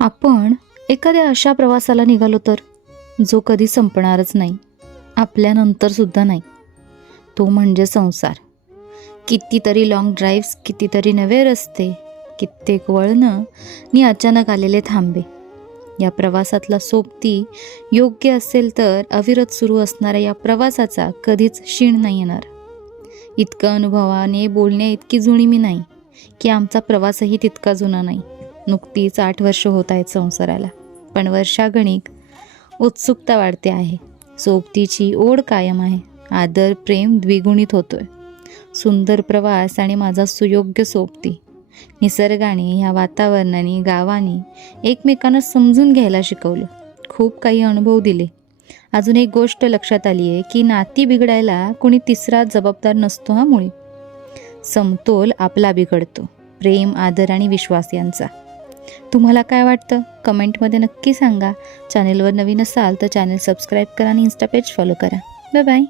आपण एखाद्या अशा प्रवासाला निघालो तर जो कधी संपणारच नाही, आपल्यानंतर सुद्धा नाही. तो म्हणजे संसार. कितीतरी लॉंग ड्राईव्हज, कितीतरी नवे रस्ते, कित्येक वळणं नि अचानक आलेले थांबे. या प्रवासातला सोबती योग्य असेल तर अविरत सुरू असणाऱ्या या प्रवासाचा कधीच क्षीण नाही येणार. इतकं अनुभवाने बोलण्या इतकी जुनी मी नाही की आमचा प्रवासही तितका जुना नाही. नुकतीच 8 वर्ष होत आहेत संसाराला, पण वर्षागणिक उत्सुकता वाढते आहे. सोबतीची ओढ कायम आहे. आदर प्रेम द्विगुणित होतोय. सुंदर प्रवास आणि माझा सुयोग्य सोबती. निसर्गाने, ह्या वातावरणाने, गावाने एकमेकांना समजून घ्यायला शिकवलं. खूप काही अनुभव दिले. अजून एक गोष्ट लक्षात आली आहे की नाती बिघडायला कोणी तिसरा जबाबदार नसतो. हा मुळी समतोल आपला बिघडतो, प्रेम, आदर आणि विश्वास यांचा. तुम्हाला काय वाटतं कमेंटमध्ये नक्की सांगा. चॅनेलवर नवीन असाल तर चॅनेल सबस्क्राईब करा आणि इन्स्टा पेज फॉलो करा. Bye bye.